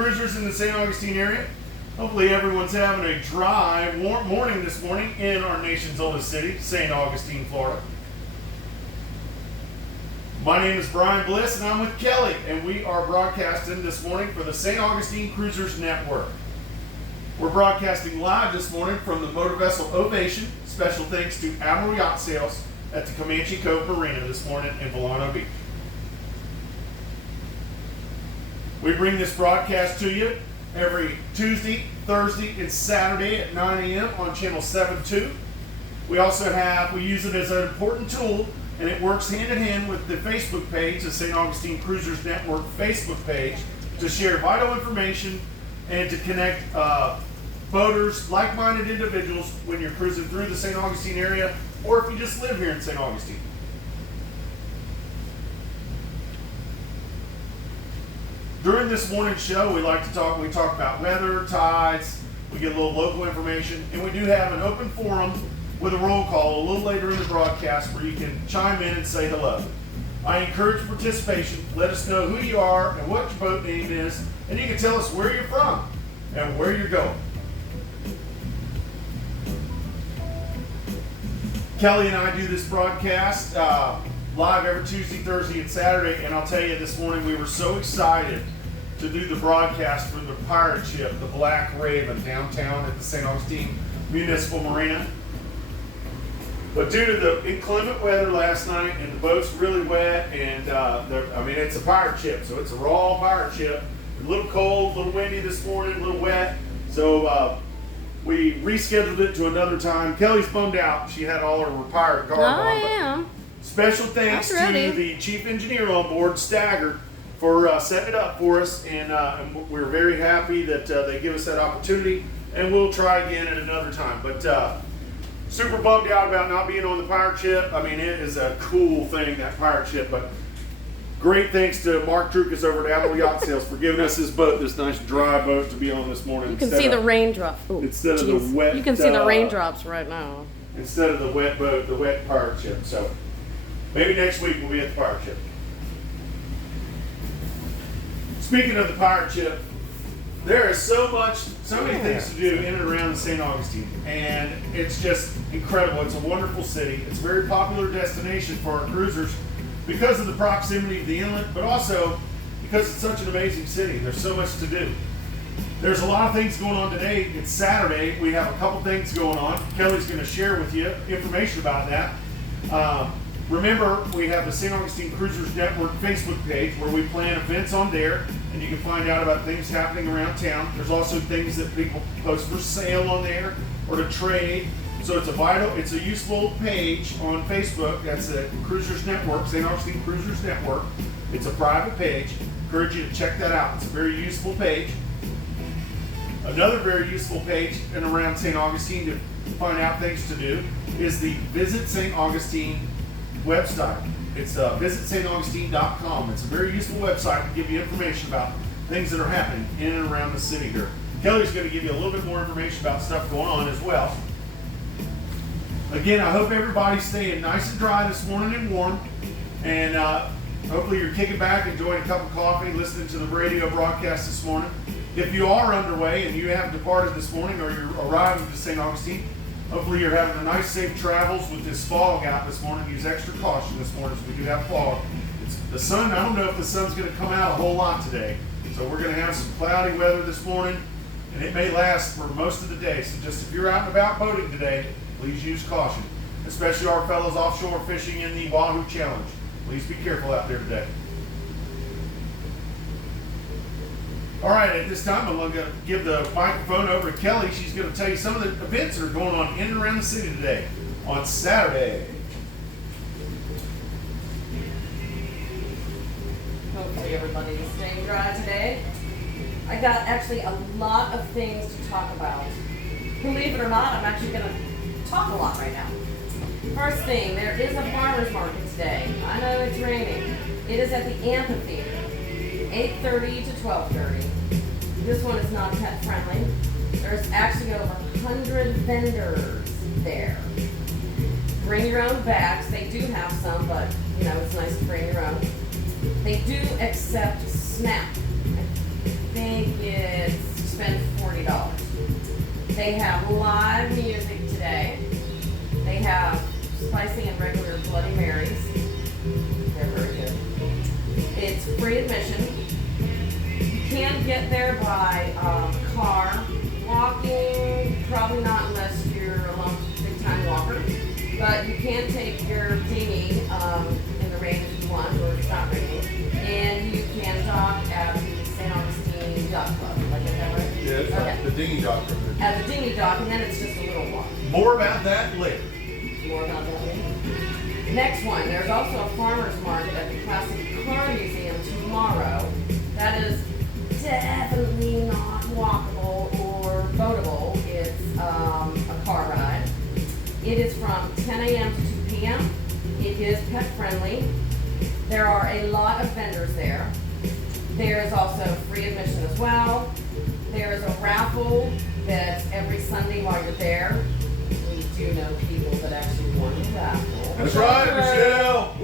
cruisers in the St. Augustine area. Hopefully everyone's having a dry, warm morning this morning in our nation's oldest city, St. Augustine, Florida. My name is Brian Bliss and I'm with Kelly, and we are broadcasting this morning for the St. Augustine Cruisers Network. We're broadcasting live this morning from the Motor Vessel Ovation. Special thanks to Admiral Yacht Sales at the Comanche Cove Marina this morning in Volano Beach. We bring this broadcast to you every Tuesday, Thursday, and Saturday at 9 a.m. on channel 7.2. We use it as an important tool, and it works hand in hand with the Facebook page, the St. Augustine Cruisers Network Facebook page, to share vital information and to connect boaters, like-minded individuals when you're cruising through the St. Augustine area, or if you just live here in St. Augustine. During this morning's show, we talk about weather, tides, we get a little local information, and we do have an open forum with a roll call a little later in the broadcast where you can chime in and say hello. I encourage participation. Let us know who you are and what your boat name is, and you can tell us where you're from and where you're going. Kelly and I do this broadcast live every Tuesday, Thursday, and Saturday, and I'll tell you this morning we were so excited to do the broadcast for the pirate ship, the Black Raven, downtown at the St. Augustine Municipal Marina. But due to the inclement weather last night and the boat's really wet, and it's a pirate ship, so it's a raw pirate ship. A little cold, a little windy this morning, a little wet, so we rescheduled it to another time. Kelly's bummed out. She had all her pirate garb on. I am. Special thanks to the chief engineer on board, Stagger, for setting it up for us, and we're very happy that they give us that opportunity, and we'll try again at another time. But super bummed out about not being on the pirate ship. I mean, it is a cool thing, that pirate ship, but great thanks to Mark Trucas over at Admiral Yacht Sales for giving us this boat, this nice dry boat to be on this morning. You can see the raindrops. Instead of the wet. You can see the raindrops right now. Instead of the wet boat, the wet pirate ship. So maybe next week we'll be at the pirate ship. Speaking of the pirate ship, there is so many things to do in and around St. Augustine, and it's just incredible. It's a wonderful city. It's a very popular destination for our cruisers because of the proximity to the inlet, but also because it's such an amazing city. There's so much to do. There's a lot of things going on today. It's Saturday. We have a couple things going on. Kelly's going to share with you information about that. Remember, we have the St. Augustine Cruisers Network Facebook page where we plan events on there, and you can find out about things happening around town. There's also things that people post for sale on there or to trade. So it's a useful page on Facebook. That's the Cruisers Network, St. Augustine Cruisers Network. It's a private page. Encourage you to check that out. It's a very useful page. Another very useful page in around St. Augustine to find out things to do is the Visit St. Augustine website. It's visitstaugustine.com. It's a very useful website to give you information about things that are happening in and around the city here. Kelly's going to give you a little bit more information about stuff going on as well. Again, I hope everybody's staying nice and dry this morning and warm, and hopefully you're kicking back, enjoying a cup of coffee, listening to the radio broadcast this morning. If you are underway and you have departed this morning or you're arriving to St. Augustine, hopefully you're having a nice, safe travels with this fog out this morning. Use extra caution this morning as we do have fog. The sun, I don't know if the sun's going to come out a whole lot today. So we're going to have some cloudy weather this morning, and it may last for most of the day. So just if you're out and about boating today, please use caution, especially our fellows offshore fishing in the Wahoo Challenge. Please be careful out there today. All right, at this time, I'm going to give the microphone over to Kelly. She's going to tell you some of the events that are going on in and around the city today on Saturday. Hopefully everybody is staying dry today. I got actually a lot of things to talk about. Believe it or not, I'm actually going to talk a lot right now. First thing, there is a farmer's market today. I know it's raining. It is at the amphitheater, 8:30 to 12:30. This one is not pet friendly. There's actually over 100 vendors there. Bring your own bags. They do have some, but you know, it's nice to bring your own. They do accept SNAP. I think it's They have live music today. They have spicy and regular Bloody Marys. They're very good. It's free admission. You can get there by car. Walking, probably not unless you're a big time walker. But you can take your dinghy in the rain if you want, or if it's not raining. And you can dock at the St. Augustine Yacht Club. Like that, right? Yeah, it's like the dinghy dock over there. At the dinghy dock, and then it's just a little walk. More about that later. More about that later. Next one, there's also a farmer's market at the Classic Car Museum tomorrow. That is definitely not walkable or boatable. It's a car ride. It is from 10 a.m. to 2 p.m. It is pet friendly. There are a lot of vendors there. There is also free admission as well. There is a raffle that's every Sunday while you're there. We do know people that actually won the raffle. That's right, Michelle.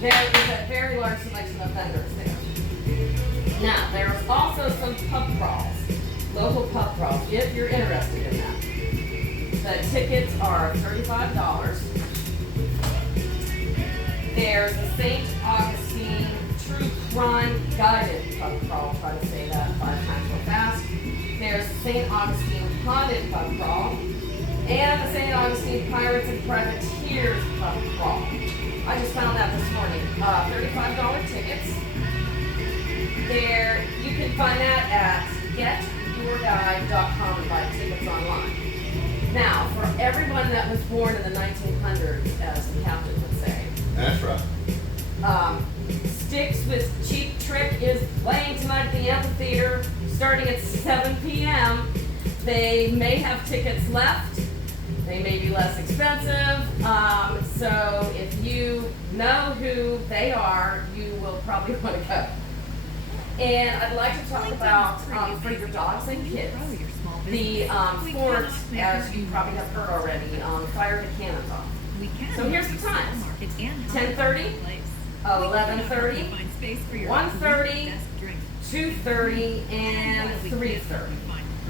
There is a very large selection of vendors there. Now, there's also some pub crawls, local pub crawls, if you're interested in that. The tickets are $35. There's a St. Augustine True Crime Guided pub crawl. I'll try to say that 5 times real fast. There's St. Augustine Haunted pub crawl. And the St. Augustine Pirates and Privateers pub crawl. I just found that this morning. $35 tickets. There, you can find that at getyourguide.com and buy tickets online. Now, for everyone that was born in the 1900s, as the captain would say, That's right. Sticks with Cheap Trick is playing tonight at the amphitheater, starting at 7 p.m. They may have tickets left. They may be less expensive. So if you know who they are, you will probably want to go. And I'd like to talk about, for your dogs and kids, the fort, as you probably have heard already, Fire the Cannons off. So here's the times: 10:30, 11:30, 1:30, 2:30, and 3:30.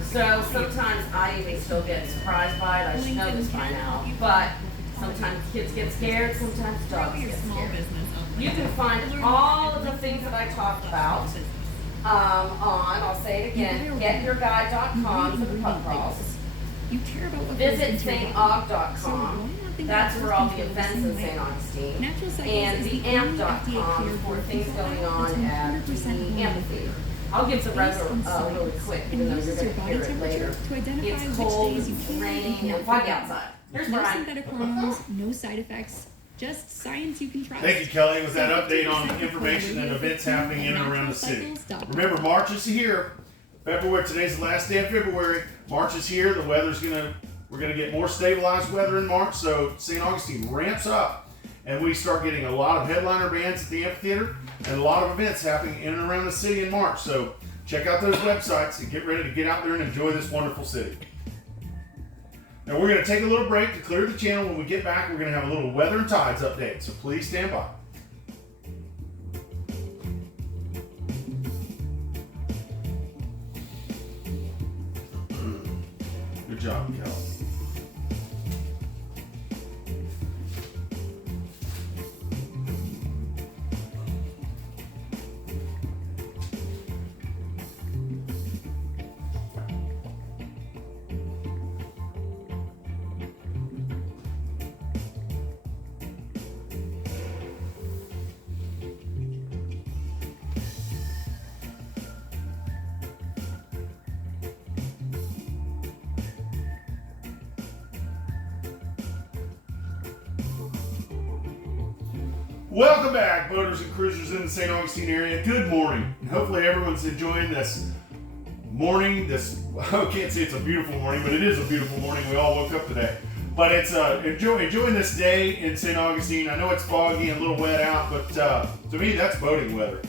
So sometimes I even still get surprised by it. I should know this by now. But sometimes kids get scared, sometimes dogs get scared. You can find all of the things that I talked about on, I'll say it again, getyourguide.com for the pub crawls. Visit staug.com. That's for all the events in St. Augustine. And the amp.com for things going on at the amphitheater. I'll give the rest really quick, even though you're going to hear it later. It's cold, it's raining, and foggy outside. Here's No Brian. synthetic hormones, no side effects, just science you can trust. Thank you, Kelly, with that update on information and events happening in and around the city. Remember, March is here. February, today's the last day of February. March is here. The weather's we're gonna get more stabilized weather in March, so St. Augustine ramps up, and we start getting a lot of headliner bands at the amphitheater and a lot of events happening in and around the city in March. So check out those websites and get ready to get out there and enjoy this wonderful city. Now we're going to take a little break to clear the channel. When we get back, we're going to have a little weather and tides update, so please stand by. Good job, Kelly. Welcome back, boaters and cruisers in the St. Augustine area. Good morning. And hopefully everyone's enjoying this morning. I can't say it's a beautiful morning, but it is a beautiful morning. We all woke up today. But it's enjoying this day in St. Augustine. I know it's foggy and a little wet out, but to me, that's boating weather.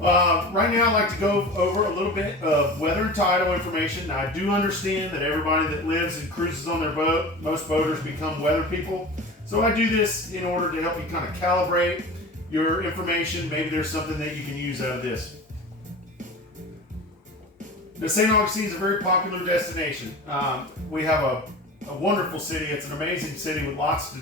Right now, I'd like to go over a little bit of weather and tidal information. Now, I do understand that everybody that lives and cruises on their boat, most boaters become weather people. So I do this in order to help you kind of calibrate your information. Maybe there's something that you can use out of this. Now, St. Augustine is a very popular destination. We have a wonderful city. It's an amazing city with lots to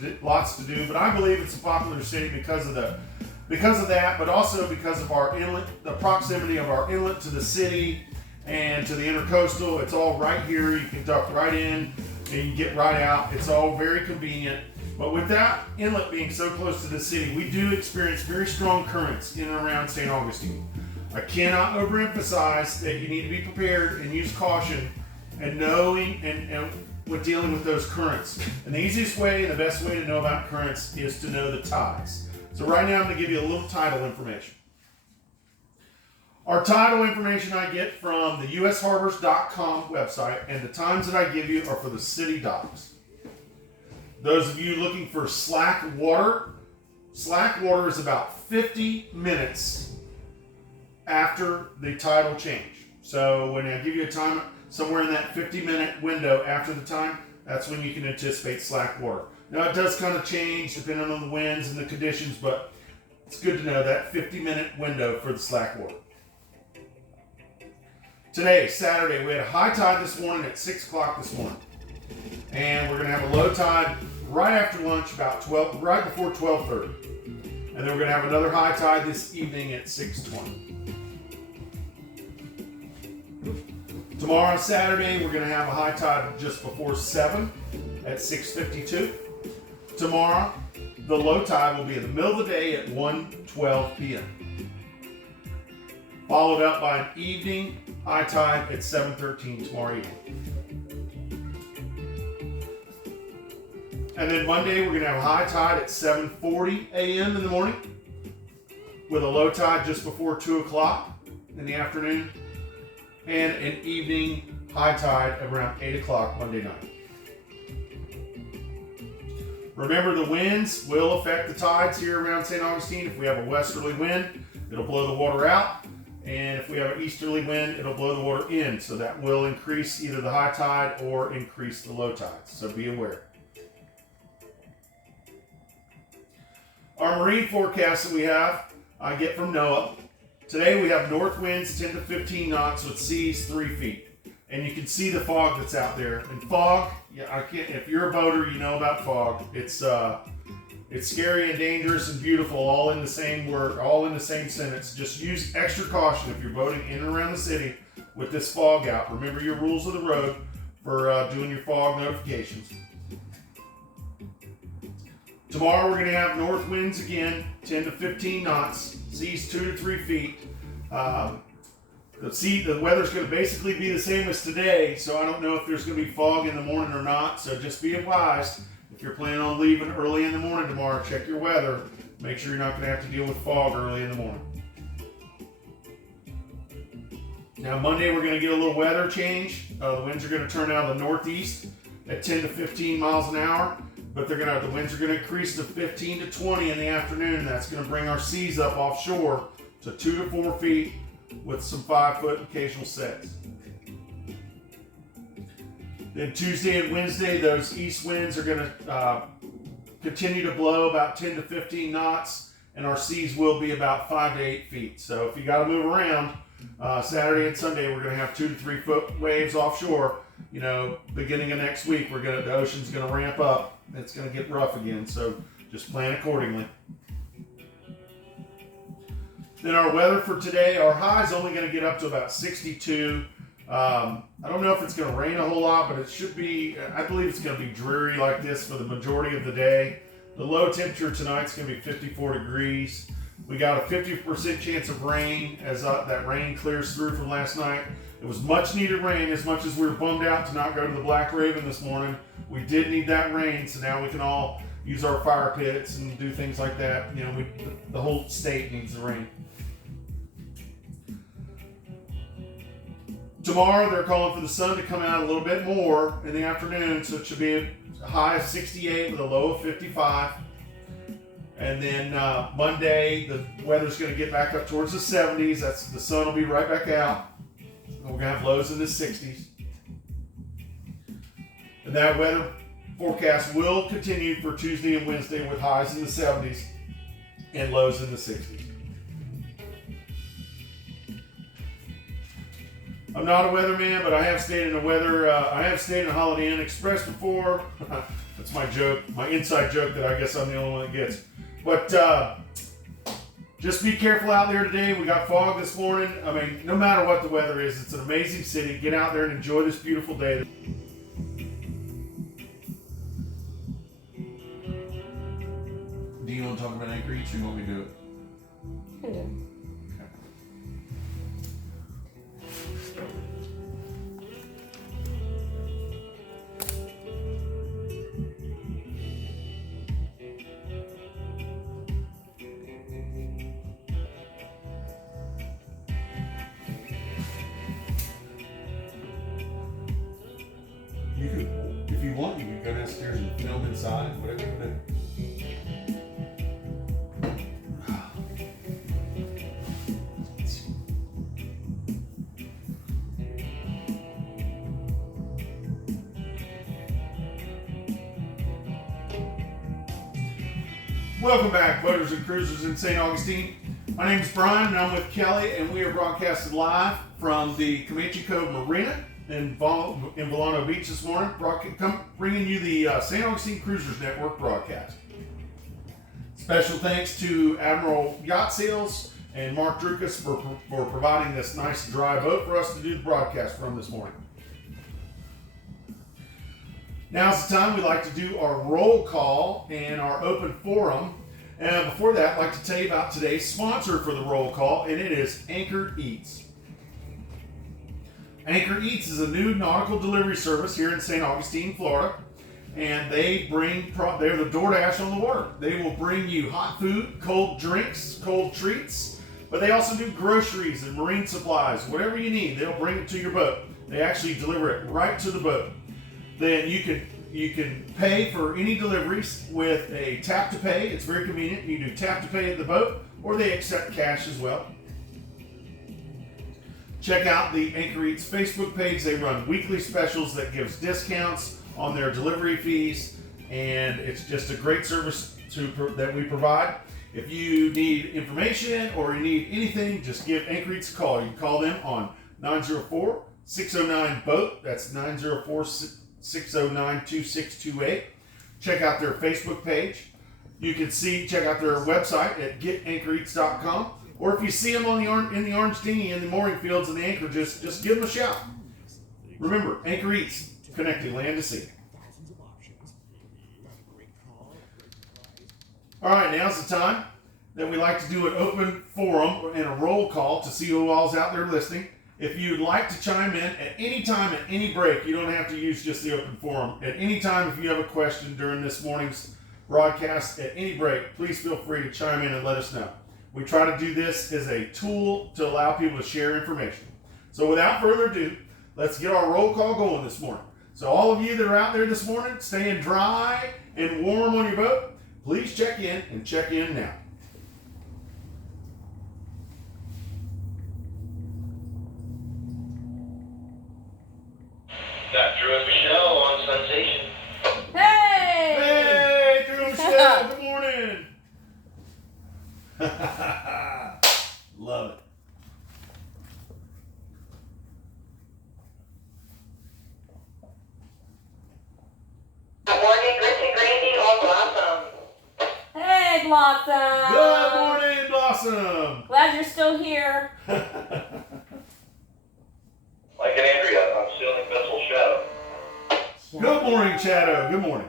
do. But I believe it's a popular city because of that, but also because of our inlet, the proximity of our inlet to the city and to the intercoastal. It's all right here. You can duck right in and you can get right out. It's all very convenient. But with that inlet being so close to the city, we do experience very strong currents in and around St. Augustine. I cannot overemphasize that you need to be prepared and use caution and knowing and with dealing with those currents. And the easiest way and the best way to know about currents is to know the tides. So right now I'm going to give you a little tidal information. Our tidal information I get from the usharbors.com website, and the times that I give you are for the city docks. Those of you looking for slack water is about 50 minutes after the tidal change. So when I give you a time, somewhere in that 50-minute window after the time, that's when you can anticipate slack water. Now it does kind of change depending on the winds and the conditions, but it's good to know that 50-minute window for the slack water. Today, Saturday, we had a high tide this morning at 6 o'clock this morning. And we're going to have a low tide right after lunch, right before 12:30. And then we're going to have another high tide this evening at 6:20. Tomorrow, Saturday, we're going to have a high tide just before 7 at 6:52. Tomorrow, the low tide will be in the middle of the day at 1:12 p.m. Followed up by an evening high tide at 7:13 tomorrow evening. And then Monday, we're going to have a high tide at 7:40 a.m. in the morning with a low tide just before 2 o'clock in the afternoon and an evening high tide around 8 o'clock Monday night. Remember, the winds will affect the tides here around St. Augustine. If we have a westerly wind, it'll blow the water out. And if we have an easterly wind, it'll blow the water in. So that will increase either the high tide or increase the low tides. So be aware. Our marine forecast that we have, I get from NOAA. Today we have north winds 10 to 15 knots with seas 3 feet. And you can see the fog that's out there. And fog, yeah, if you're a boater, you know about fog. It's scary and dangerous and beautiful all in the same word, all in the same sentence. Just use extra caution if you're boating in and around the city with this fog out. Remember your rules of the road for doing your fog notifications. Tomorrow we're going to have north winds again, 10 to 15 knots, seas 2 to 3 feet. The weather's going to basically be the same as today, so I don't know if there's going to be fog in the morning or not, so just be advised. If you're planning on leaving early in the morning tomorrow, check your weather. Make sure you're not going to have to deal with fog early in the morning. Now Monday we're going to get a little weather change. The winds are going to turn out of the northeast at 10 to 15 miles an hour, but the winds are going to increase to 15 to 20 in the afternoon. That's going to bring our seas up offshore to 2 to 4 feet with some 5-foot occasional sets. Then Tuesday and Wednesday, those east winds are going to continue to blow about 10 to 15 knots, and our seas will be about 5 to 8 feet. So if you got to move around, Saturday and Sunday, we're going to have 2 to 3 foot waves offshore. You know, beginning of next week, the ocean's going to ramp up. It's going to get rough again, so just plan accordingly. Then our weather for today, our high is only going to get up to about 62. I don't know if it's going to rain a whole lot, but it should be, I believe it's going to be dreary like this for the majority of the day. The low temperature tonight's going to be 54 degrees. We got a 50% chance of rain as that rain clears through from last night. It was much needed rain. As much as we were bummed out to not go to the Black Raven this morning, we did need that rain, so now we can all use our fire pits and do things like that. You know, the whole state needs the rain. Tomorrow they're calling for the sun to come out a little bit more in the afternoon, so it should be a high of 68 with a low of 55. And then Monday, the weather's going to get back up towards the 70s. The sun will be right back out. And we're going to have lows in the 60s. And that weather forecast will continue for Tuesday and Wednesday with highs in the 70s and lows in the 60s. I'm not a weatherman, but I have stayed in a Holiday Inn Express before. That's my joke, my inside joke that I guess I'm the only one that gets. But just be careful out there today. We got fog this morning. I mean, no matter what the weather is, it's an amazing city. Get out there and enjoy this beautiful day. Do you want to talk about Anchor Eats or you want me to do it? I do. You could, if you want, you can go downstairs and film inside, whatever you want to do. Welcome back, boaters and cruisers in St. Augustine. My name is Brian, and I'm with Kelly, and we are broadcasted live from the Comanche Cove Marina in Volano Beach this morning, bringing you the St. Augustine Cruisers Network broadcast. Special thanks to Admiral Yacht Sales and Mark Drukas for providing this nice dry boat for us to do the broadcast from this morning. Now's the time we like to do our roll call and our open forum. And before that, I'd like to tell you about today's sponsor for the roll call, and it is Anchor Eats. Anchor Eats is a new nautical delivery service here in St. Augustine, Florida, and they're the DoorDash on the water. They will bring you hot food, cold drinks, cold treats, but they also do groceries and marine supplies. Whatever you need, they'll bring it to your boat. They actually deliver it right to the boat. Then you can pay for any deliveries with a tap to pay. It's very convenient. You do tap to pay at the boat, or they accept cash as well. Check out the Anchor Eats Facebook page. They run weekly specials that gives discounts on their delivery fees, and it's just a great service that we provide. If you need information or you need anything, just give Anchor Eats a call. You can call them on 904-609-BOAT. That's 904-609-2628. Check out their Facebook page. You can check out their website at getanchoreats.com. Or if you see them in the orange dinghy in the mooring fields in the anchor, just give them a shout. Remember, Anchor Eats, connecting land to sea. All right, now's the time that we like to do an open forum and a roll call to see who all's out there listening. If you'd like to chime in at any time, at any break, you don't have to use just the open forum. At any time, if you have a question during this morning's broadcast, at any break, please feel free to chime in and let us know. We try to do this as a tool to allow people to share information. So without further ado, let's get our roll call going this morning. So all of you that are out there this morning, staying dry and warm on your boat, please check in and check in now. Got Drew and Michelle on Sensation. Hey! Hey, Drew and Michelle, good morning. Love it. Good morning, Chris and Grandy on Blossom. Hey, Blossom! Good morning, Blossom. Glad you're still here. Like an Andrea, I'm sailing vessel Shadow. Good morning, Shadow. Good morning.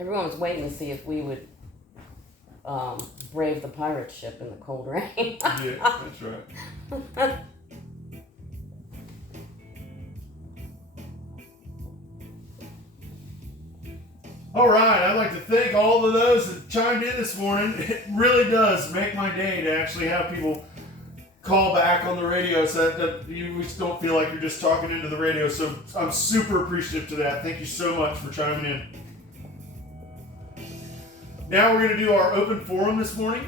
Everyone was waiting to see if we would brave the pirate ship in the cold rain. Yeah, that's right. All right, I'd like to thank all of those that chimed in this morning. It really does make my day to actually have people call back on the radio so that you just don't feel like you're just talking into the radio. So I'm super appreciative to that. Thank you so much for chiming in. Now we're going to do our open forum this morning.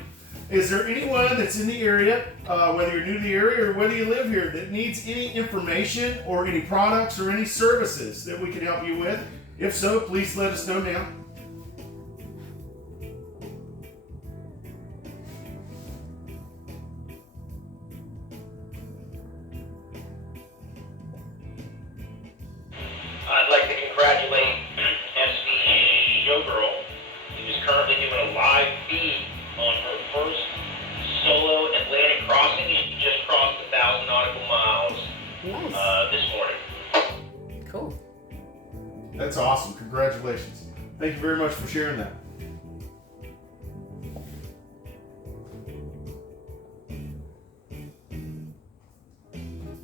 Is there anyone that's in the area, whether you're new to the area or whether you live here, that needs any information or any products or any services that we can help you with? If so, please let us know now. I'd like to congratulate SV Showgirl, who is currently doing a live feed on her first solo Atlantic crossing. She just crossed 1,000 nautical miles Nice. this morning. Cool. That's awesome. Congratulations. Thank you very much for sharing that.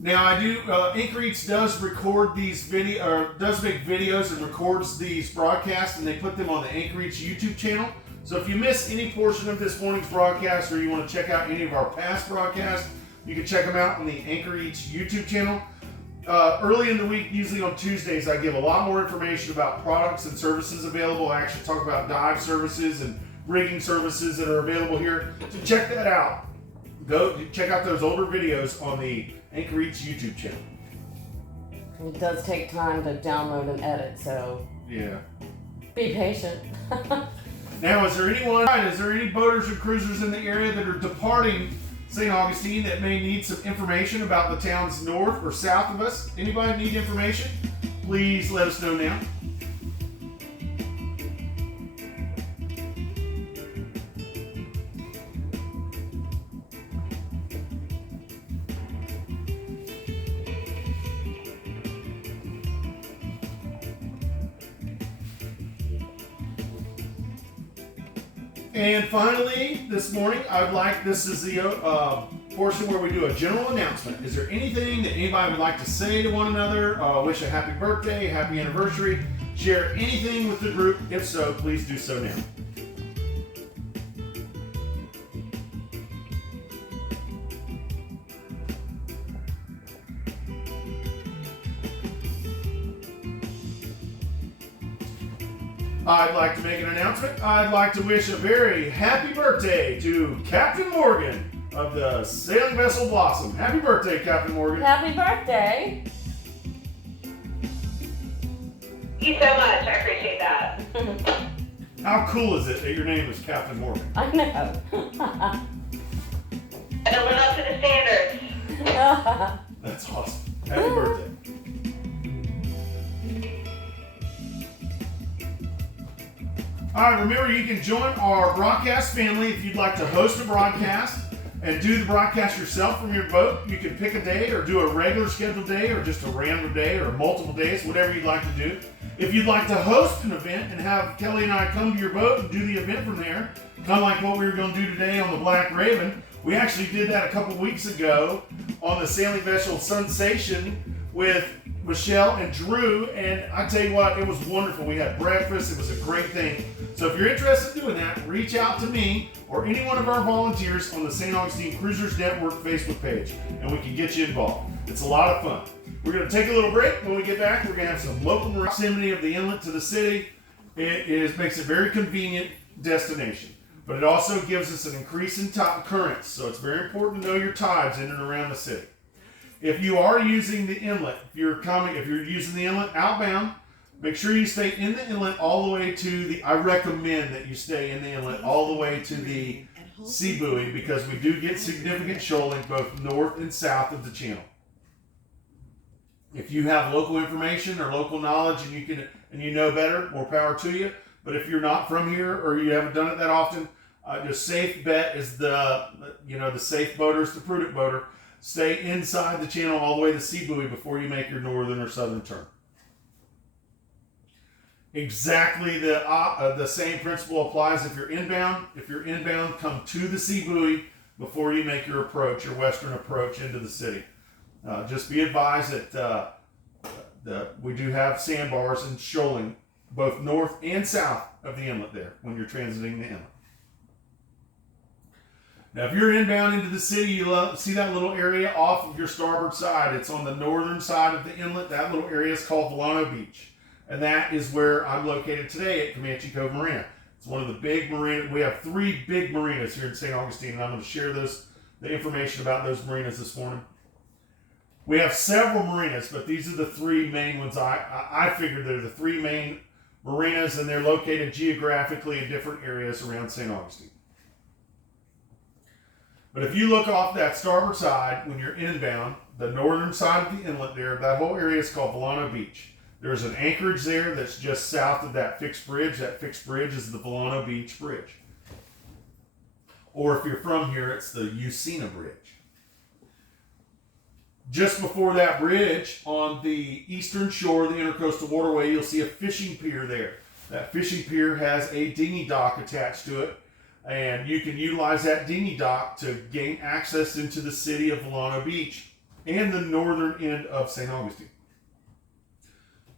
Now I do. Anchorage does record these does make videos and records these broadcasts, and they put them on the Anchorage YouTube channel. So if you miss any portion of this morning's broadcast, or you want to check out any of our past broadcasts, you can check them out on the Anchorage YouTube channel. Early in the week, usually on Tuesdays, I give a lot more information about products and services available. I actually talk about dive services and rigging services that are available here. So check that out. Go check out those older videos on the Anchorage YouTube channel. It does take time to download and edit, so Yeah. be patient. Now, is there any boaters or cruisers in the area that are departing St. Augustine that may need some information about the towns north or south of us? Anybody need information? Please let us know now. And finally, this morning, this is the portion where we do a general announcement. Is there anything that anybody would like to say to one another? Wish a happy birthday, happy anniversary, share anything with the group? If so, please do so now. I'd like to make an announcement. I'd like to wish a very happy birthday to Captain Morgan of the sailing vessel Blossom. Happy birthday, Captain Morgan. Happy birthday! Thank you so much. I appreciate that. How cool is it that your name is Captain Morgan? I know. And to live up to the standards. That's awesome. Happy birthday. All right, remember you can join our broadcast family if you'd like to host a broadcast and do the broadcast yourself from your boat. You can pick a day or do a regular scheduled day or just a random day or multiple days, whatever you'd like to do. If you'd like to host an event and have Kelly and I come to your boat and do the event from there, kind of like what we were going to do today on the Black Raven, we actually did that a couple weeks ago on the sailing vessel Sensation with Michelle and Drew, and I tell you what, it was wonderful. We had breakfast. It was a great thing. So if you're interested in doing that, reach out to me or any one of our volunteers on the St. Augustine Cruisers Network Facebook page, and we can get you involved. It's a lot of fun. We're going to take a little break. When we get back, we're going to have some local proximity of the inlet to the city. Makes it a very convenient destination, but it also gives us an increase in currents. So it's very important to know your tides in and around the city. If you are using the inlet, if you're using the inlet outbound, make sure you stay in the inlet all the way to I recommend that you stay in the inlet all the way to the sea buoy, because we do get significant shoaling both north and south of the channel. If you have local information or local knowledge and you know better, more power to you. But if you're not from here or you haven't done it that often, your safe bet is the safe boater is the prudent boater. Stay inside the channel all the way to the sea buoy before you make your northern or southern turn. Exactly the same principle applies if you're inbound. If you're inbound, come to the sea buoy before you make your western approach into the city. Just be advised that we do have sandbars and shoaling both north and south of the inlet there when you're transiting the inlet. Now, if you're inbound into the city, you see that little area off of your starboard side. It's on the northern side of the inlet. That little area is called Volano Beach. And that is where I'm located today at Comanche Cove Marina. It's one of the big marinas. We have 3 big marinas here in St. Augustine, and I'm going to share the information about those marinas this morning. We have several marinas, but these are the three main ones. I figured they're the three main marinas, and they're located geographically in different areas around St. Augustine. But if you look off that starboard side, when you're inbound, the northern side of the inlet there, that whole area is called Volano Beach. There's an anchorage there that's just south of that fixed bridge. That fixed bridge is the Volano Beach Bridge. Or if you're from here, it's the Usina Bridge. Just before that bridge, on the eastern shore of the Intercoastal Waterway, you'll see a fishing pier there. That fishing pier has a dinghy dock attached to it, and you can utilize that dinghy dock to gain access into the city of Volano Beach and the northern end of St. Augustine.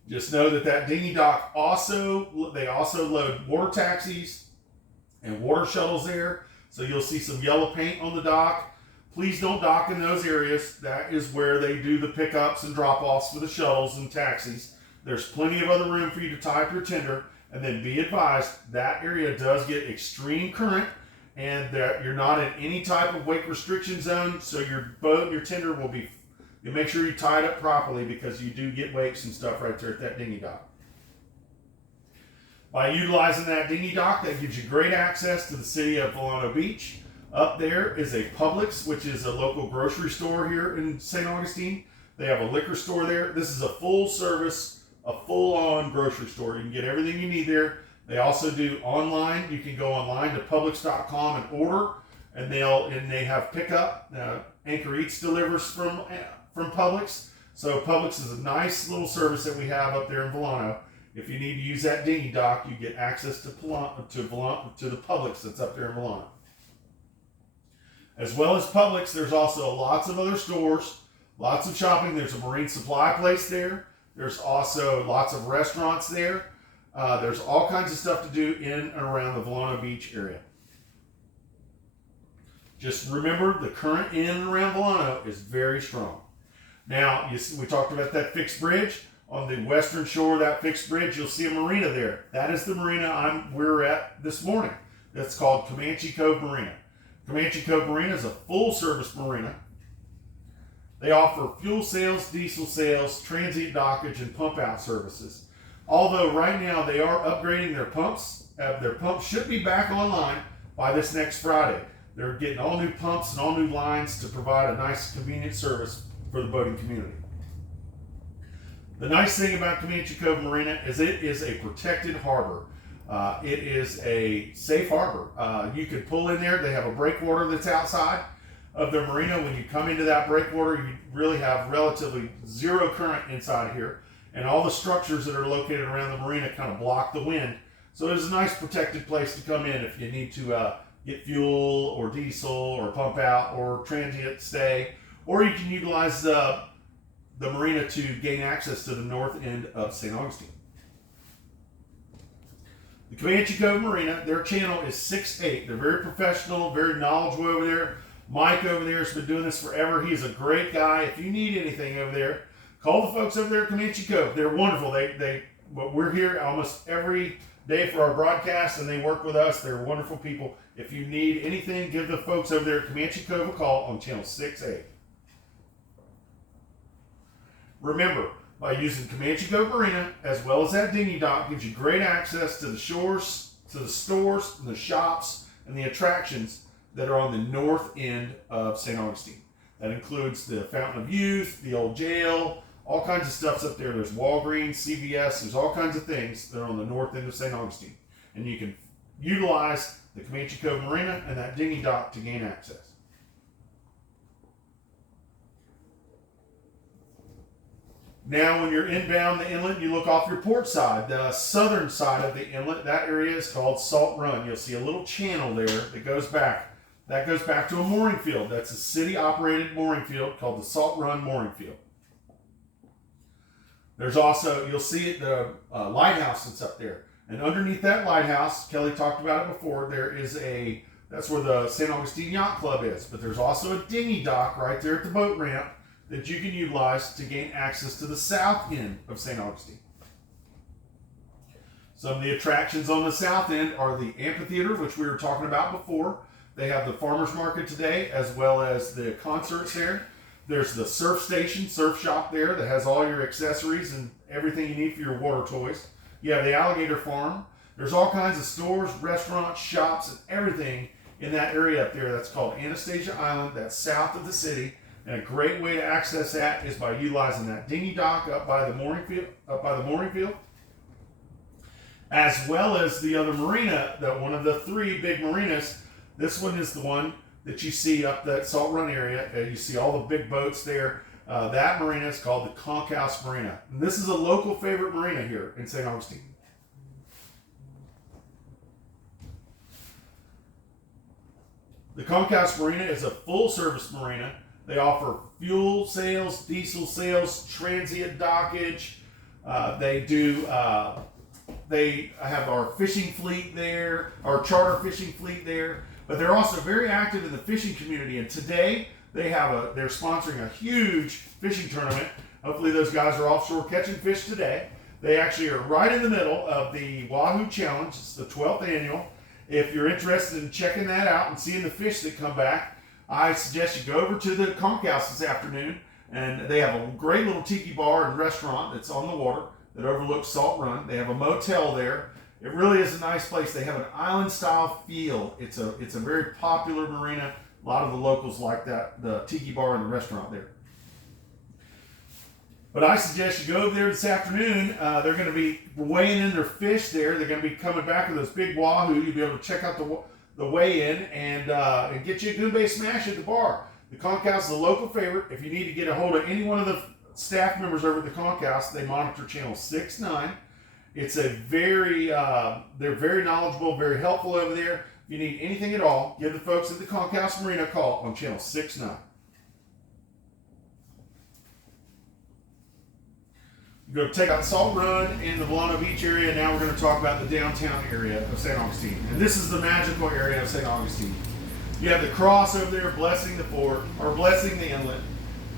Just know that dinghy dock they also load water taxis and water shuttles there. So you'll see some yellow paint on the dock. Please don't dock in those areas. That is where they do the pickups and drop-offs for the shuttles and taxis. There's plenty of other room for you to tie up your tender. And then be advised, that area does get extreme current, and that you're not in any type of wake restriction zone. So your boat, your tender will be, you make sure you tie it up properly, because you do get wakes and stuff right there at that dinghy dock. By utilizing that dinghy dock, that gives you great access to the city of Volano Beach. Up there is a Publix, which is a local grocery store here in St. Augustine. They have a liquor store there. This is a full service, a full-on grocery store. You can get everything you need there. They also do online. You can go online to Publix.com and order, and they have pickup. Anchor Eats delivers from Publix. So Publix is a nice little service that we have up there in Volano. If you need to use that dinghy dock, you get access to the Publix that's up there in Volano. As well as Publix, there's also lots of other stores, lots of shopping. There's a marine supply place there. There's also lots of restaurants there. There's all kinds of stuff to do in and around the Volano Beach area. Just remember, the current in and around Volano is very strong. Now, we talked about that fixed bridge. On the western shore of that fixed bridge, you'll see a marina there. That is the marina we're at this morning. That's called Comanche Cove Marina. Comanche Cove Marina is a full-service marina. They offer fuel sales, diesel sales, transient dockage, and pump-out services. Although right now they are upgrading their pumps. Their pumps should be back online by this next Friday. They're getting all new pumps and all new lines to provide a nice, convenient service for the boating community. The nice thing about Comanche Cove Marina is it is a protected harbor. It is a safe harbor. You could pull in there. They have a breakwater that's outside of their marina. When you come into that breakwater, you really have relatively zero current inside here. And all the structures that are located around the marina kind of block the wind. So it's a nice protected place to come in if you need to get fuel or diesel or pump out or transient stay. Or you can utilize the marina to gain access to the north end of St. Augustine. The Comanche Cove Marina, their channel is 6'8". They're very professional, very knowledgeable over there. Mike over there has been doing this forever. He's a great guy. If you need anything over there, call the folks over there at Comanche Cove. They're wonderful. We're here almost every day for our broadcast, and they work with us. They're wonderful people. If you need anything, give the folks over there at Comanche Cove a call on channel 6'8". Remember, by using Comanche Cove Marina, as well as that dinghy dock, gives you great access to the shores, to the stores, and the shops, and the attractions that are on the north end of St. Augustine. That includes the Fountain of Youth, the old jail, all kinds of stuff's up there. There's Walgreens, CVS, there's all kinds of things that are on the north end of St. Augustine. And you can utilize the Comanche Cove Marina and that dinghy dock to gain access. Now, when you're inbound the inlet, you look off your port side. The southern side of the inlet, that area is called Salt Run. You'll see a little channel there that goes back. That goes back to a mooring field. That's a city-operated mooring field called the Salt Run Mooring Field. There's also, you'll see it, the lighthouse that's up there. And underneath that lighthouse, Kelly talked about it before, that's where the St. Augustine Yacht Club is. But there's also a dinghy dock right there at the boat ramp that you can utilize to gain access to the south end of St. Augustine. Some of the attractions on the south end are the amphitheater, which we were talking about before. They have the farmers market today, as well as the concerts there. There's the surf station, surf shop there that has all your accessories and everything you need for your water toys. You have the alligator farm. There's all kinds of stores, restaurants, shops, and everything in that area up there. That's called Anastasia Island. That's south of the city. And a great way to access that is by utilizing that dinghy dock up by the mooring field, as well as the other marina, one of the three big marinas. This one is the one that you see up that Salt Run area. You see all the big boats there. That marina is called the Conch House Marina. And this is a local favorite marina here in St. Augustine. The Conch House Marina is a full-service marina. They offer fuel sales, diesel sales, transient dockage. They have our fishing fleet there, our charter fishing fleet there. But they're also very active in the fishing community. And today they're sponsoring a huge fishing tournament. Hopefully those guys are offshore catching fish today. They actually are right in the middle of the Wahoo Challenge. It's the 12th annual. If you're interested in checking that out and seeing the fish that come back, I suggest you go over to the Conch House this afternoon. And they have a great little tiki bar and restaurant that's on the water that overlooks Salt Run. They have a motel there. It really is a nice place. They have an island-style feel. It's a very popular marina. A lot of the locals like that, the tiki bar and the restaurant there. But I suggest you go over there this afternoon. They're going to be weighing in their fish there. They're going to be coming back with those big wahoo. You'll be able to check out the weigh-in and get you a Goombay smash at the bar. The Conch House is a local favorite. If you need to get a hold of any one of the staff members over at the Conch House, they monitor channel 6-9. It's they're very knowledgeable, very helpful over there. If you need anything at all, give the folks at the Conch House Marina a call on channel 6-9. We're going to take out Salt Run in the Volano Beach area. Now we're going to talk about the downtown area of St. Augustine. And this is the magical area of St. Augustine. You have the cross over there blessing the fort, or blessing the inlet.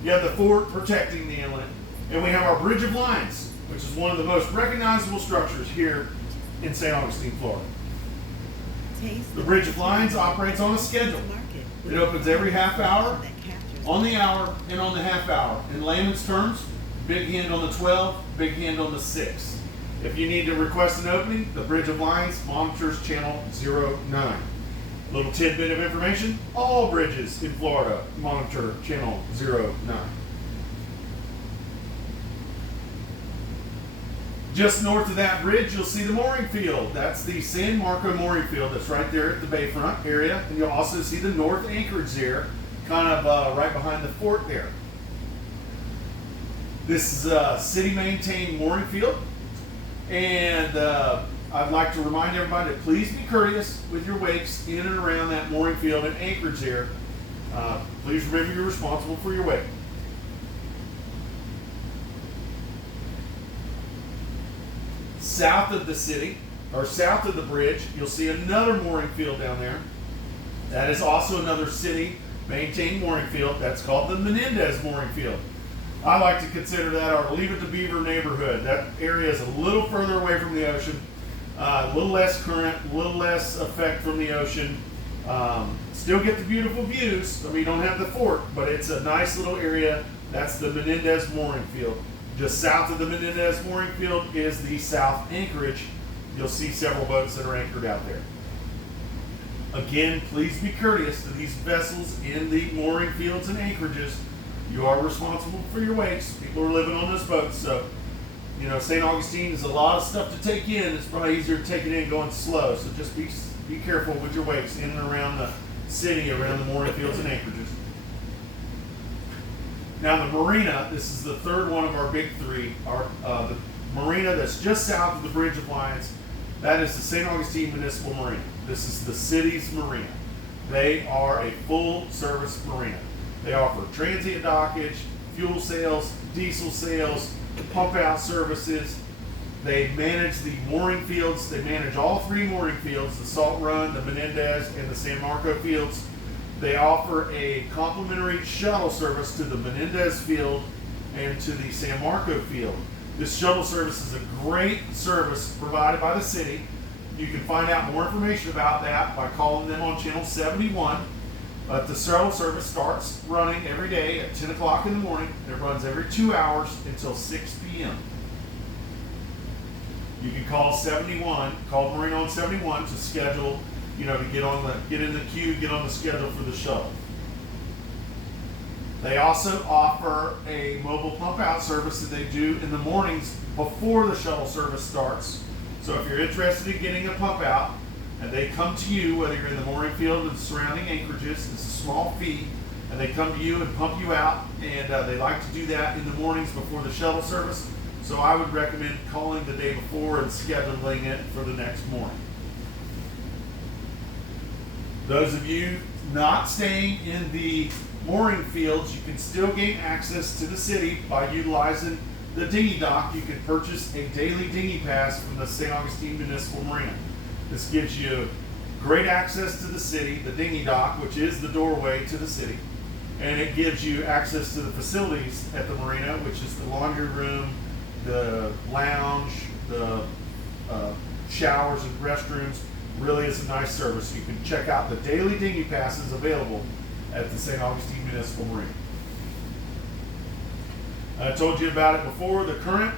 You have the fort protecting the inlet. And we have our Bridge of Lions, which is one of the most recognizable structures here in St. Augustine, Florida. The Bridge of Lions operates on a schedule. It opens every half hour, on the hour, and on the half hour. In layman's terms, big hand on the 12, big hand on the 6. If you need to request an opening, the Bridge of Lions monitors channel 09. Little tidbit of information, all bridges in Florida monitor channel 09. Just north of that bridge, you'll see the mooring field. That's the San Marco mooring field that's right there at the bayfront area. And you'll also see the north anchorage there, kind of right behind the fort there. This is a city-maintained mooring field. And I'd like to remind everybody to please be courteous with your wakes in and around that mooring field and anchorage there. Please remember you're responsible for your wake. South of the city, or south of the bridge, you'll see another mooring field down there. That is also another city-maintained mooring field. That's called the Menendez mooring field. I like to consider that our Leave It to Beaver neighborhood. That area is a little further away from the ocean, a little less current, a little less effect from the ocean. Still get the beautiful views. I mean, you don't have the fort, but it's a nice little area. That's the Menendez mooring field. Just south of the Menendez mooring field is the South Anchorage. You'll see several boats that are anchored out there. Again, please be courteous to these vessels in the mooring fields and anchorages. You are responsible for your wakes. People are living on those boats, so St. Augustine is a lot of stuff to take in. It's probably easier to take it in going slow. So just be careful with your wakes in and around the city, around the mooring fields and anchorages. Now the marina, this is the third one of our big three. The marina that's just south of the Bridge of Lions, that is the St. Augustine Municipal Marina. This is the city's marina. They are a full-service marina. They offer transient dockage, fuel sales, diesel sales, pump-out services. They manage the mooring fields. They manage all three mooring fields, the Salt Run, the Menendez, and the San Marco fields. They offer a complimentary shuttle service to the Menendez field and to the San Marco field. This shuttle service is a great service provided by the city. You can find out more information about that by calling them on channel 71. But the shuttle service starts running every day at 10 o'clock in the morning. It runs every 2 hours until 6 p.m. You can call 71, call Marina on 71 to schedule, to get in the queue, get on the schedule for the shuttle. They also offer a mobile pump out service that they do in the mornings before the shuttle service starts. So if you're interested in getting a pump out, and they come to you, whether you're in the mooring field or the surrounding anchorages, it's a small fee, and they come to you and pump you out, and they like to do that in the mornings before the shuttle service. So I would recommend calling the day before and scheduling it for the next morning. Those of you not staying in the mooring fields, you can still gain access to the city by utilizing the dinghy dock. You can purchase a daily dinghy pass from the St. Augustine Municipal Marina. This gives you great access to the city, the dinghy dock, which is the doorway to the city, and it gives you access to the facilities at the marina, which is the laundry room, the lounge, the showers and restrooms. Really is a nice service. You can check out the daily dinghy passes available at the St. Augustine Municipal Marina. I told you about it before, the current.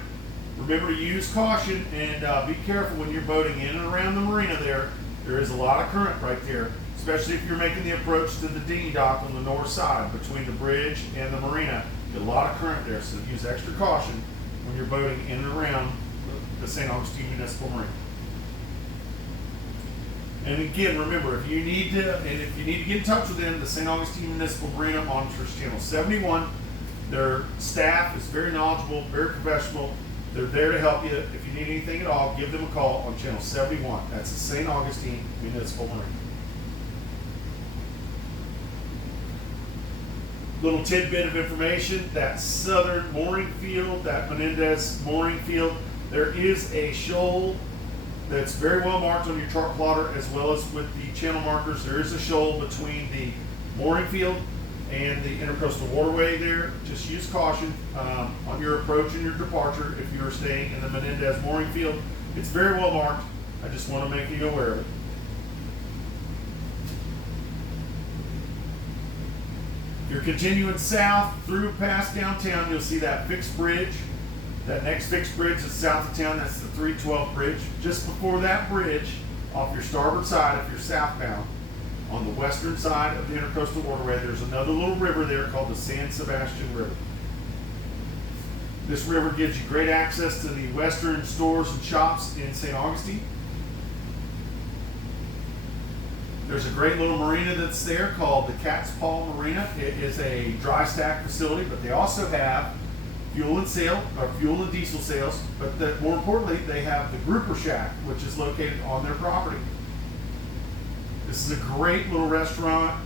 Remember to use caution and be careful when you're boating in and around the marina there. There is a lot of current right there, especially if you're making the approach to the dinghy dock on the north side between the bridge and the marina. Get a lot of current there, so use extra caution when you're boating in and around the St. Augustine Municipal Marina. And again, remember, if you need to get in touch with them, the St. Augustine Municipal Marina monitors channel 71. Their staff is very knowledgeable, very professional. They're there to help you. If you need anything at all, give them a call on channel 71. That's the St. Augustine Municipal Marina. Little tidbit of information, that southern mooring field, that Menendez mooring field, there is a shoal that's very well marked on your chart plotter, as well as with the channel markers. There is a shoal between the mooring field and the intercoastal waterway there. Just use caution on your approach and your departure if you are staying in the Menendez mooring field. It's very well marked. I just want to make you aware of it. If you're continuing south through past downtown, you'll see that fixed bridge. That next fixed bridge is south of town. That's the 312 bridge. Just before that bridge, off your starboard side, if you're southbound, on the western side of the intercoastal waterway, there's another little river there called the San Sebastian River. This river gives you great access to the western stores and shops in St. Augustine. There's a great little marina that's there called the Cat's Paw Marina. It is a dry stack facility, but they also have fuel and diesel sales, but more importantly, they have the Grouper Shack, which is located on their property. This is a great little restaurant,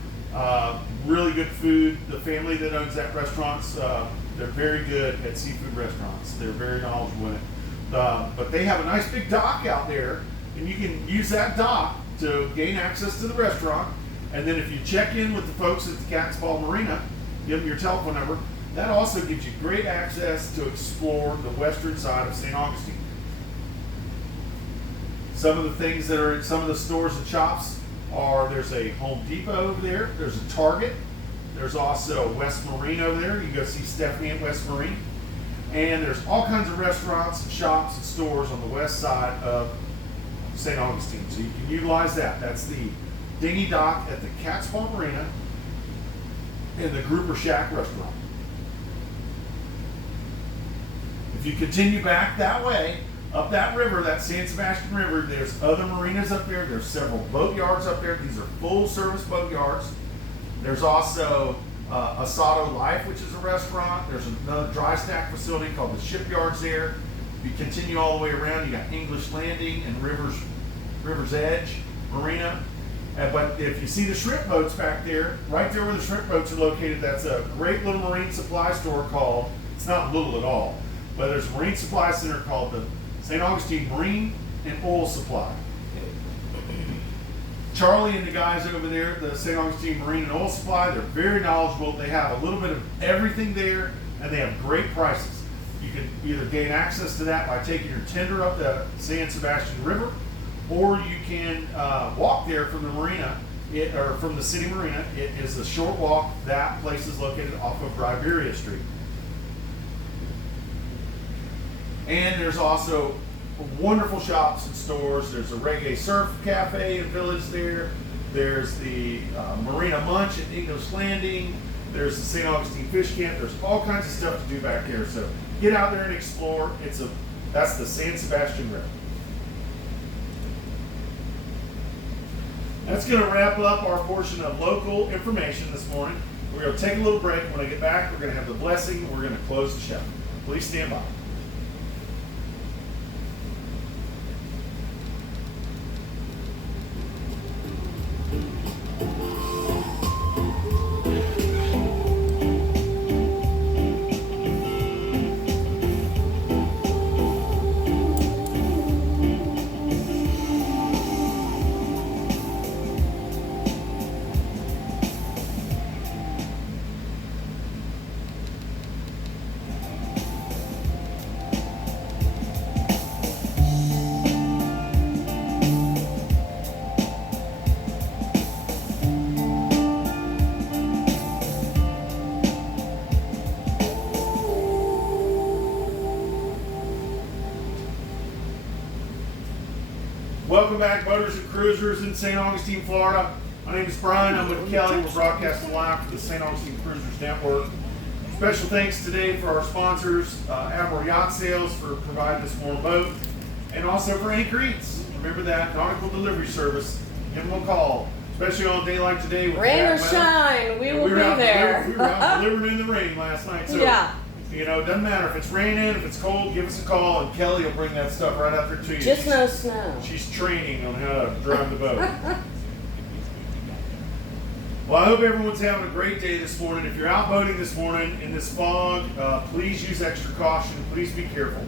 really good food. The family that owns that restaurant, they're very good at seafood restaurants. They're very knowledgeable in it. But they have a nice big dock out there, and you can use that dock to gain access to the restaurant. And then if you check in with the folks at the Cat's Paw Marina, give them your telephone number, that also gives you great access to explore the western side of St. Augustine. Some of the things that are in some of the stores and shops are, there's a Home Depot over there, there's a Target, there's also West Marine over there. You can go see Stephanie at West Marine. And there's all kinds of restaurants and shops and stores on the west side of St. Augustine. So you can utilize that. That's the dinghy dock at the Cat's Paw Marina and the Grouper Shack restaurant. If you continue back that way, up that river, that San Sebastian River, there's other marinas up there. There's several boat yards up there. These are full service boat yards. There's also Asado Life, which is a restaurant. There's another dry stack facility called the Shipyards there. If you continue all the way around, you got English Landing and River's Edge Marina. But if you see the shrimp boats back there, right there where the shrimp boats are located, that's a great little marine supply store called, it's not little at all, but there's a marine supply center called the St. Augustine Marine and Oil Supply. Charlie and the guys over there, the St. Augustine Marine and Oil Supply, they're very knowledgeable. They have a little bit of everything there, and they have great prices. You can either gain access to that by taking your tender up the San Sebastian River, or you can walk there from the marina or from the city marina. It is a short walk. That place is located off of Riberia Street. And there's also wonderful shops and stores. There's a reggae surf cafe and village there. There's the Marina Munch at Ignos Landing. There's the St. Augustine Fish Camp. There's all kinds of stuff to do back there. So get out there and explore. That's the San Sebastian River. That's going to wrap up our portion of local information this morning. We're going to take a little break. When I get back, we're going to have the blessing. We're going to close the show. Please stand by. Welcome back, boaters and cruisers in St. Augustine, Florida. My name is Brian. I'm with Kelly. We're broadcasting live for the St. Augustine Cruisers Network. Special thanks today for our sponsors, Admiral Yacht Sales, for providing this warm boat, and also for Anchor Eats. Remember that nautical delivery service. Give them a call, especially on a day like today. With Rain or bad weather. shine, we will be out there. We were out delivering in the rain last night. So, Yeah. you know, it doesn't matter if it's raining, if it's cold, give us a call, and Kelly will bring that stuff right out there to you. Just no snow. She's training on how to drive the boat. Well, I hope everyone's having a great day this morning. If you're out boating this morning in this fog, please use extra caution. Please be careful.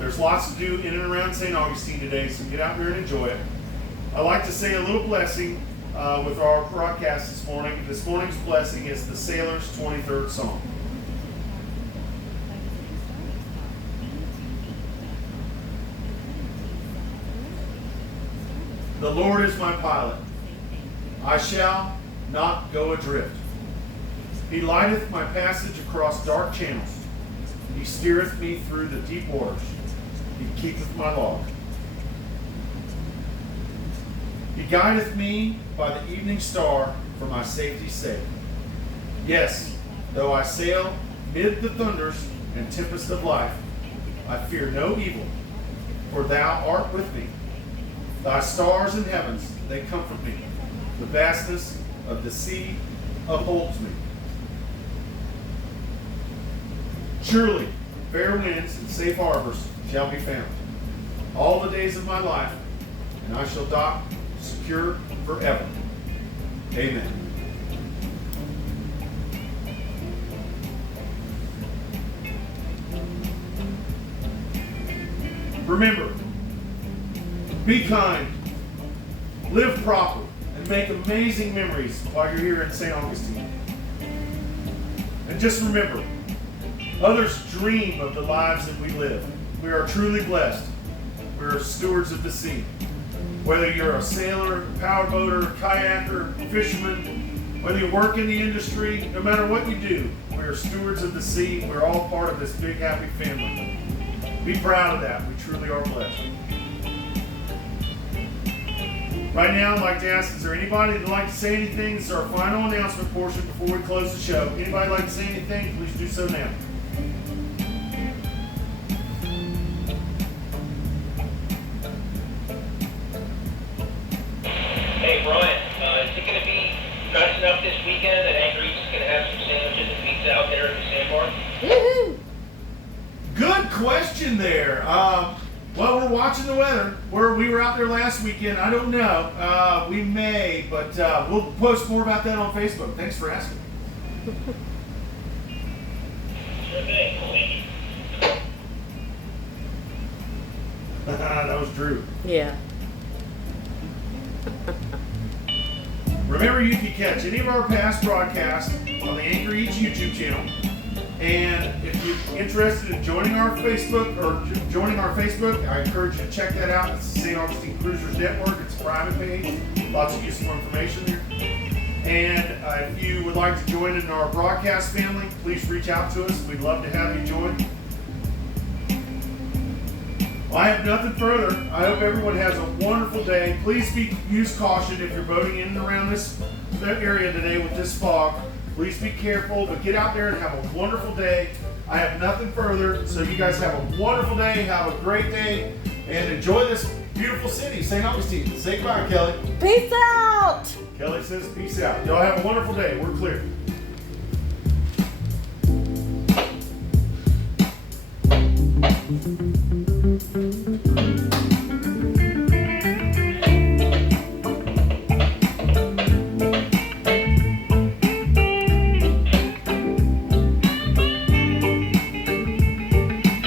There's lots to do in and around St. Augustine today, so get out there and enjoy it. I'd like to say a little blessing with our broadcast this morning. This morning's blessing is the Sailor's 23rd Psalm. The Lord is my pilot. I shall not go adrift. He lighteth my passage across dark channels. He steereth me through the deep waters. He keepeth my log. He guideth me by the evening star for my safety's sake. Yes, though I sail mid the thunders and tempest of life, I fear no evil, for thou art with me. Thy stars in heavens, they comfort me. The vastness of the sea upholds me. Surely fair winds and safe harbors shall be found all the days of my life, and I shall dock secure forever. Amen. Remember, be kind, live proper, and make amazing memories while you're here in St. Augustine. And just remember, others dream of the lives that we live. We are truly blessed. We are stewards of the sea. Whether you're a sailor, powerboater, kayaker, fisherman, whether you work in the industry, no matter what you do, we are stewards of the sea. We're all part of this big happy family. Be proud of that. We truly are blessed. Right now, I'd like to ask, is there anybody that'd like to say anything? This is our final announcement portion before we close the show. Anybody like to say anything? Please do so now. Hey, Brian, is it going to be nice enough this weekend that Anchor Eats is going to have some sandwiches and pizza out there at the sandbar? Woohoo! Good question there. Well, we're watching the weather. We were out there last weekend. I don't know. We may, but we'll post more about that on Facebook. Thanks for asking. Sure thing. Thank you. That was Drew. Yeah. Remember, you can catch any of our past broadcasts on the Anchor Eats YouTube channel. And if you're interested in joining our Facebook, I encourage you to check that out. It's the St. Augustine Cruisers Network. It's a private page. Lots of useful information there. And if you would like to join in our broadcast family, please reach out to us. We'd love to have you join. Well, I have nothing further. I hope everyone has a wonderful day. Please use caution if you're boating in and around this area today with this fog. Please be careful, but get out there and have a wonderful day. I have nothing further, so you guys have a wonderful day, have a great day, and enjoy this beautiful city, St. Augustine. Say goodbye, Kelly. Peace out! Kelly says peace out. Y'all have a wonderful day. We're clear.